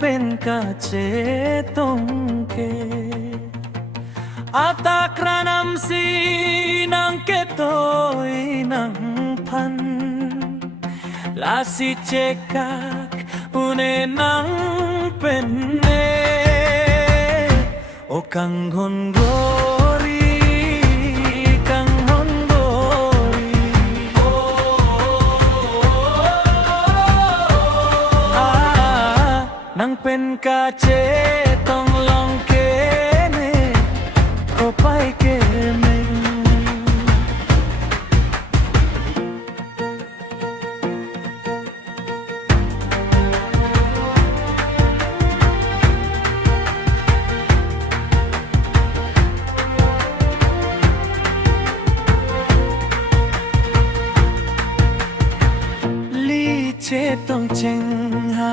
เป็นกาเจตงเกอาตาครานำสีนังเกโตยนังพันลาสิเจกักอุเนนังเป็นเนโอกังฮอนโกรีกังฮอนโกรีนังเป็นกาเจต้องลองเกเนโอไปเกเมต้องเจงหา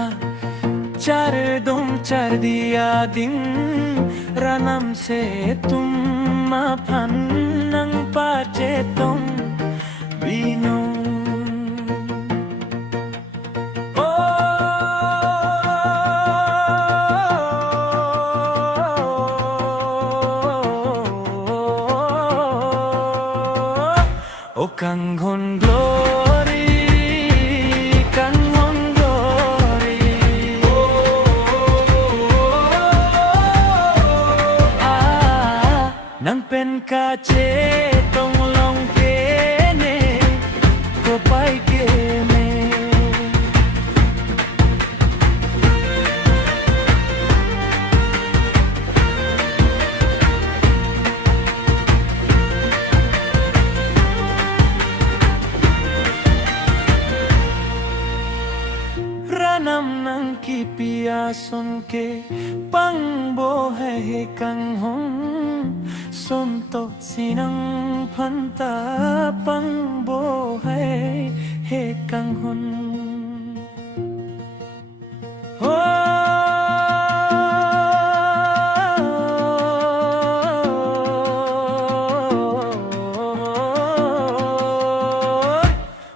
จาร์ดงจาร์ดีอาดิงรานำเสตุมมาพันนังปาเจตงบีโนโอกังฮอนโกนังเป็นกาเจต้องลองเกเนก็ไปเกเมระนำนังกีปิอาสนเกปังโบให้กังหงสมตกสินังพันตาปังโบให้เฮกังหนโอ้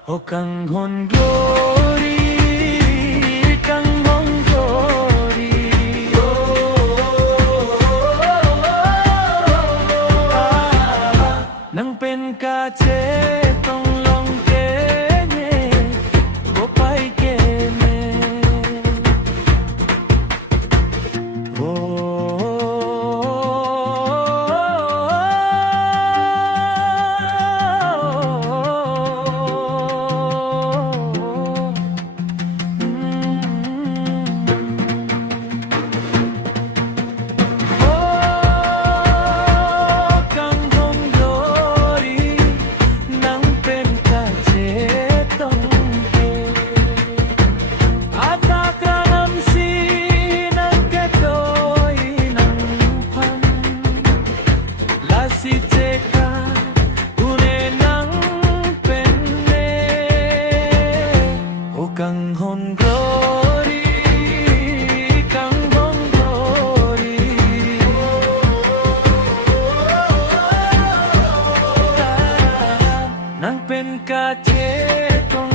โอกังหนโกรีกังหนโกรีนังเป็นกาเจต้องลองเกเนก็ไปเกเมโอ้กังฮอนโกรีกังฮอนโกรีนังเป็นกาเจต้อง